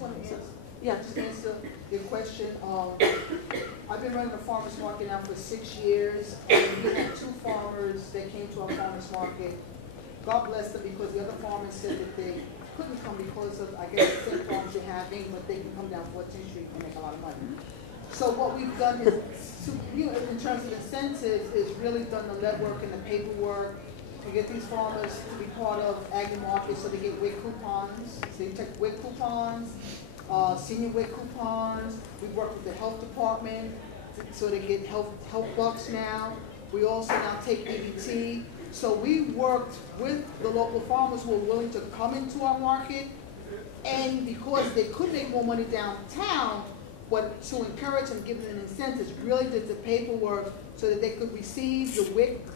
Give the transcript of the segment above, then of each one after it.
want to answer. Yeah. Just answer your question. I've been running a farmer's market now for 6 years, and we had 2 farmers that came to our farmer's market. God bless them, because the other farmers said that they couldn't come because of, I guess, the same problems you're having, but they can come down 14th Street and make a lot of money. So what we've done is, in terms of incentives, is really done the legwork and the paperwork to get these farmers to be part of agri market, so they get WIC coupons. So you take WIC coupons, senior WIC coupons. We work with the health department, so they get health bucks now. We also now take EBT. So we worked with the local farmers who were willing to come into our market, and because they could make more money downtown, but to encourage and give them incentives, really did the paperwork so that they could receive the WIC,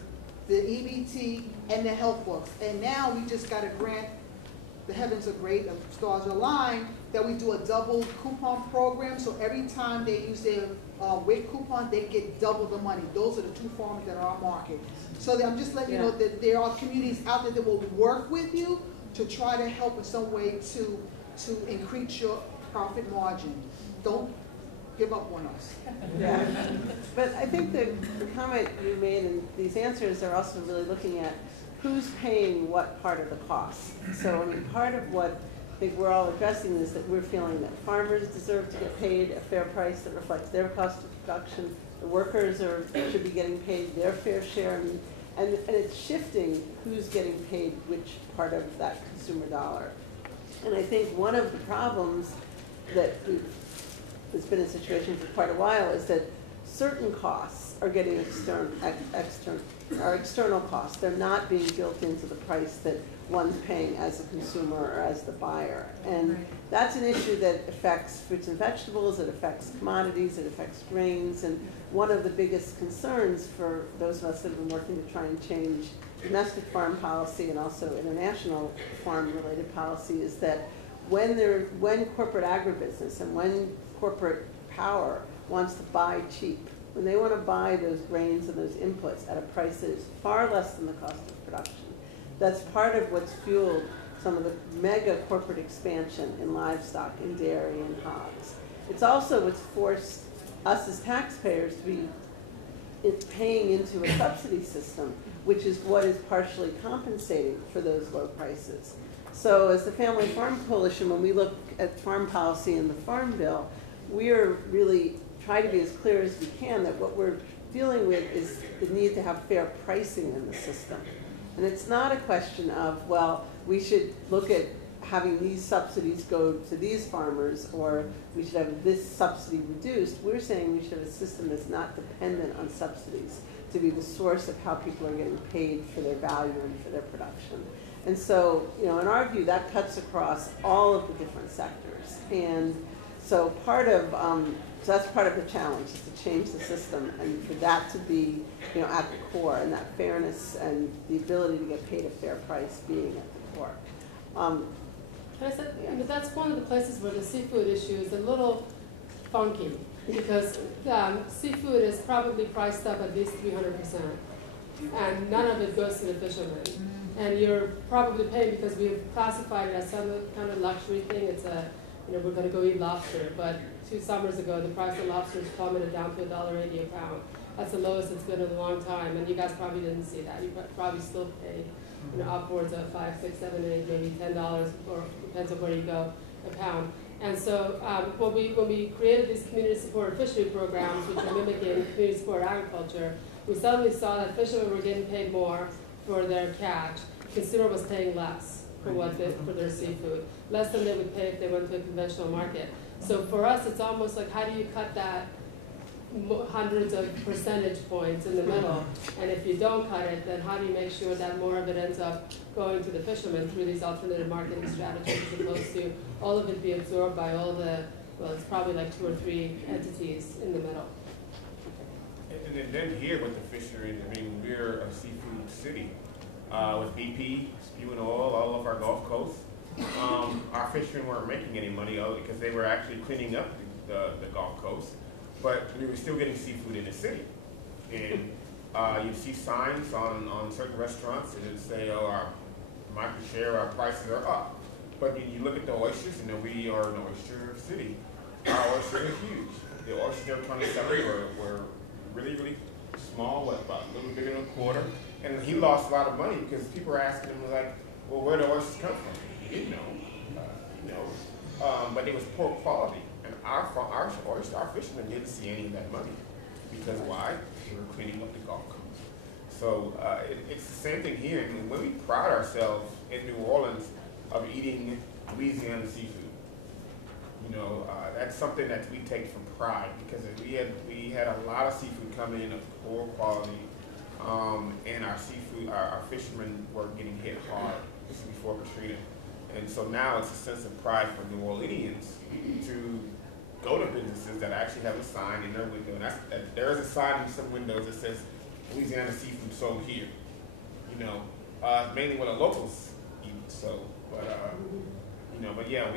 the EBT, and the health books. And now we just got a grant, the heavens are great, the stars are aligned, that we do a double coupon program. So every time they use their WIC coupon, they get double the money. Those are the 2 farmers that are our market. So I'm just letting you know that there are communities out there that will work with you to try to help in some way to increase your profit margin. Don't give up on us. Yeah. But I think the comment you made in these answers are also really looking at who's paying what part of the cost. So I mean, part of what I think we're all addressing is that we're feeling that farmers deserve to get paid a fair price that reflects their cost of production. The workers should be getting paid their fair share, and it's shifting who's getting paid which part of that consumer dollar. And I think one of the problems that has been a situation for quite a while is that certain costs are getting external costs. They're not being built into the price that one's paying as a consumer or as the buyer. And that's an issue that affects fruits and vegetables, it affects commodities, it affects grains. And one of the biggest concerns for those of us that have been working to try and change domestic farm policy and also international farm-related policy is that when corporate agribusiness and when corporate power wants to buy cheap, when they want to buy those grains and those inputs at a price that is far less than the cost of production, that's part of what's fueled some of the mega corporate expansion in livestock, in dairy, and hogs. It's also what's forced us as taxpayers to be paying into a subsidy system, which is what is partially compensating for those low prices. So as the Family Farm Coalition, when we look at farm policy in the Farm Bill, we're really trying to be as clear as we can that what we're dealing with is the need to have fair pricing in the system. And it's not a question of, well, we should look at having these subsidies go to these farmers, or we should have this subsidy reduced. We're saying we should have a system that's not dependent on subsidies to be the source of how people are getting paid for their value and for their production. And so, in our view, that cuts across all of the different sectors. And so so that's part of the challenge, is to change the system and for that to be, at the core, and that fairness and the ability to get paid a fair price being at the core. Can I say, but that's one of the places where the seafood issue is a little funky, because seafood is probably priced up at least 300%, and none of it goes to the fishermen. And you're probably paying because we've classified it as some kind of luxury thing. It's we're going to go eat lobster, but 2 summers ago the price of lobsters plummeted down to $1.80 a pound. That's the lowest it's been in a long time, and you guys probably didn't see that. You probably still pay, upwards of $5, $6, $7, $8, maybe $10, or depends on where you go, a pound. And so when we created these community-supported fishery programs, which are mimicking community-supported agriculture, we suddenly saw that fishermen were getting paid more for their catch. The consumer was paying less for their seafood, less than they would pay if they went to a conventional market. So for us, it's almost like, how do you cut that hundreds of percentage points in the middle? And if you don't cut it, then how do you make sure that more of it ends up going to the fishermen through these alternative marketing strategies, as opposed to all of it be absorbed by all the, well, it's probably like 2 or 3 entities in the middle. And then here with the fisheries, we're a seafood city. With BP spewing oil all over our Gulf Coast, our fishermen weren't making any money because they were actually cleaning up the Gulf Coast, but we were still getting seafood in the city. And you see signs on certain restaurants that say, oh, our market share, our prices are up. But when you look at the oysters, you know, we are an oyster city. Our oysters are huge. The oysters they were trying to sell were really, really small, about a little bigger than a quarter. And he lost a lot of money because people were asking him, like, well, where do oysters come from? He didn't know, but it was poor quality. And our fishermen didn't see any of that money. Because why? They were cleaning up the Gulf Coast. So it's the same thing here. And when we pride ourselves in New Orleans of eating Louisiana seafood, you know, that's something that we take from pride because we had a lot of seafood coming in of poor quality, and our fishermen were getting hit hard. This is before Katrina, and so now it's a sense of pride for New Orleanians to go to businesses that actually have a sign in their window, and there is a sign in some windows that says Louisiana seafood sold here. You know, mainly what the locals eat. So, but yeah,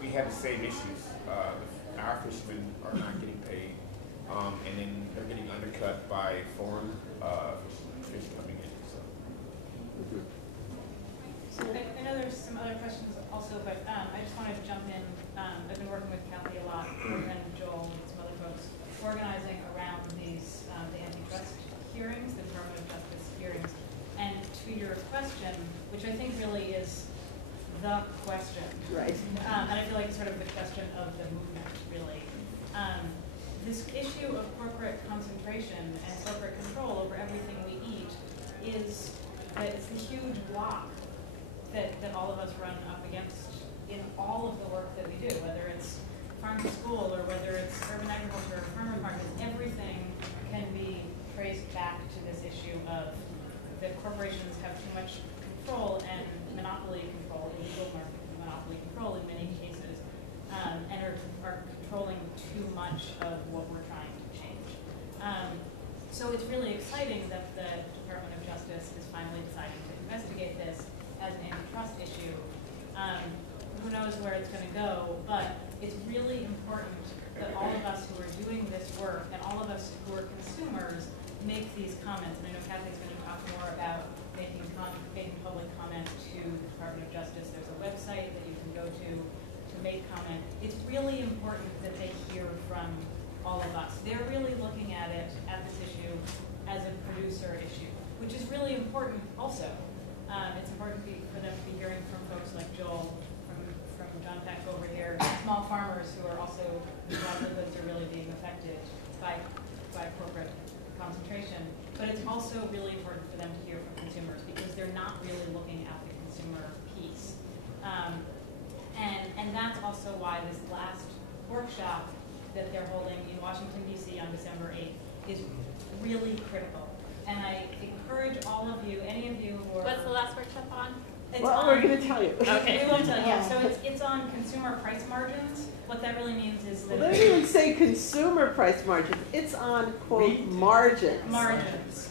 we have the same issues. Our fishermen are not getting paid, and then they're getting undercut by foreign fish coming in. So. I know there's some other questions also, but I just wanted to jump in. I've been working with Kathy a lot, and Joel and some other folks, organizing around these the antitrust hearings, the Department of Justice hearings. And to your question, which I think really is the question, Right. And I feel like it's sort of the question of the movement, really. This issue of corporate concentration and corporate control over everything we eat is that it's the huge block that all of us run up against in all of the work that we do, whether it's farm to school or whether it's urban agriculture or farmers markets. Everything can be traced back to this issue of that corporations have too much control and monopoly control, illegal market monopoly control in many cases, and are controlling too much of what we're trying to change. So it's really exciting that the Department of Justice is finally deciding to investigate this as an antitrust issue. Who knows where it's going to go, but it's really important that all of us who are doing this work and all of us who are consumers make these comments. And I know Kathy's going to talk more about making public comment to the Department of Justice. There's a website that you can go to make comment. It's really important that they hear from all of us. They're really looking at it, at this issue, as a producer issue, which is really important also. It's important for them to be hearing from folks like Joel, from John Peck over here, small farmers who are also, whose livelihoods are really being affected by corporate concentration. But it's also really important for them to hear from consumers because they're not really looking at the consumer piece. And that's also why this last workshop that they're holding in Washington, D.C. on December 8th is really critical. And I encourage all of you, any of you who are... What's the last workshop on? We're going to tell you. Okay. We will tell you. Yeah. So it's on consumer price margins. What that really means is that... Well, they don't even say consumer price margins. It's on, quote, margins. Margins.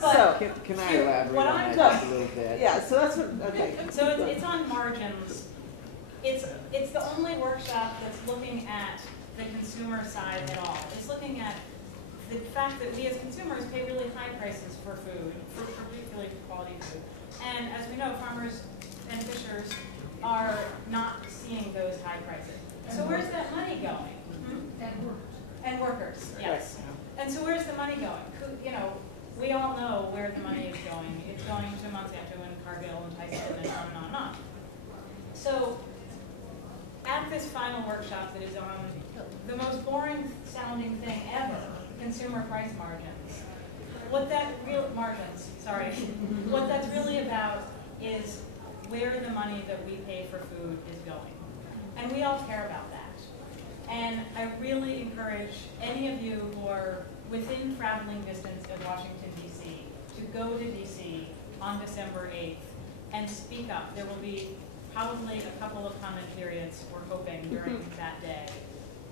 So, can I elaborate what on I'm that just a little bit? yeah, so that's what, okay. So it's on margins. It's the only workshop that's looking at the consumer side at all. It's looking at the fact that we as consumers pay really high prices for food, for particularly quality food. And as we know, farmers and fishers are not seeing those high prices. So where's that money going? And workers, yes. Right. And so where's the money going? You know, we all know where the money is going. It's going to Monsanto and Cargill and Tyson and on and on and on. So at this final workshop that is on the most boring sounding thing ever, consumer price margins, what that's really about is where the money that we pay for food is going. And we all care about that. And I really encourage any of you who are within traveling distance of Washington, D.C. to go to D.C. on December 8th and speak up. There will be probably a couple of comment periods, we're hoping, during that day.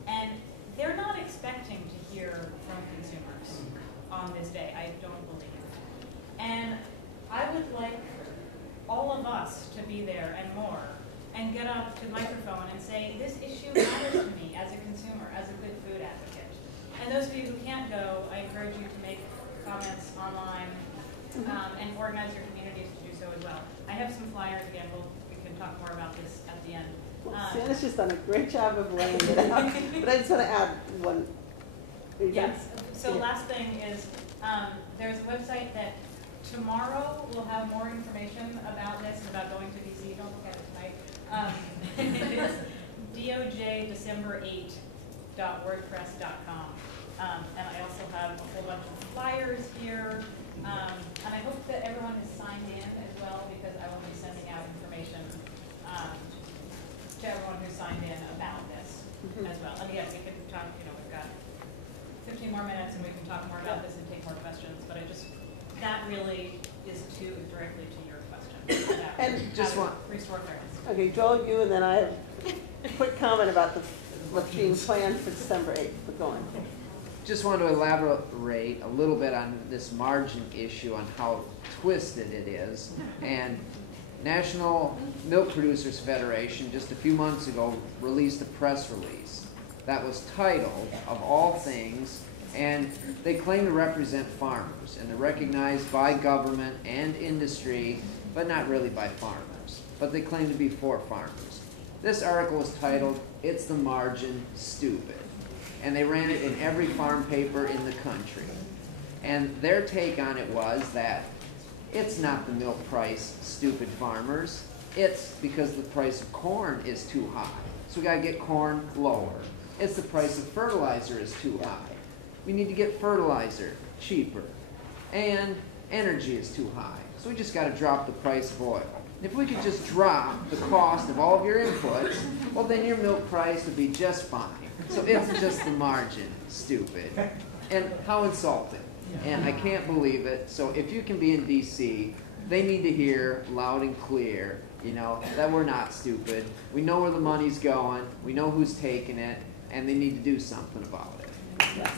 And they're not expecting to hear from consumers on this day, I don't believe. And I would like all of us to be there and more, and get up to the microphone and say, this issue matters to me as a consumer, as a good food advocate. And those of you who can't go, I encourage you to make comments online and organize your communities to do so as well. I have some flyers again, we can talk more about this Janice just done a great job of laying it out, but I just want to add one. Yes, so Yeah. last thing is, there's a website that tomorrow will have more information about this, and about going to DC, don't forget it tonight. It's dojDecember8.wordpress.com. And I also have a whole bunch of flyers here, and I hope that everyone is signed in as well, because I will be sending out information to everyone who signed in about this as well. And again, we can talk, we've got 15 more minutes and we can talk more about this and take more questions, but that really is directly to your question. And just how to want- restore fairness. Okay, Joel, you, and then I have a quick comment about what's being planned for December 8th, but go on. Just want to elaborate a little bit on this margin issue, on how twisted it is. And National Milk Producers Federation just a few months ago released a press release that was titled, of all things, and they claim to represent farmers, and they're recognized by government and industry, but not really by farmers. But they claim to be for farmers. This article is titled, "It's the Margin Stupid." And they ran it in every farm paper in the country. And their take on it was that it's not the milk price, stupid farmers. It's because the price of corn is too high. So we gotta get corn lower. It's the price of fertilizer is too high. We need to get fertilizer cheaper. And energy is too high. So we just gotta drop the price of oil. If we could just drop the cost of all of your inputs, well then your milk price would be just fine. So it's just the margin, stupid. And how insulting. And I can't believe it. So if you can be in DC, they need to hear loud and clear, that we're not stupid. We know where the money's going. We know who's taking it. And they need to do something about it. Yes.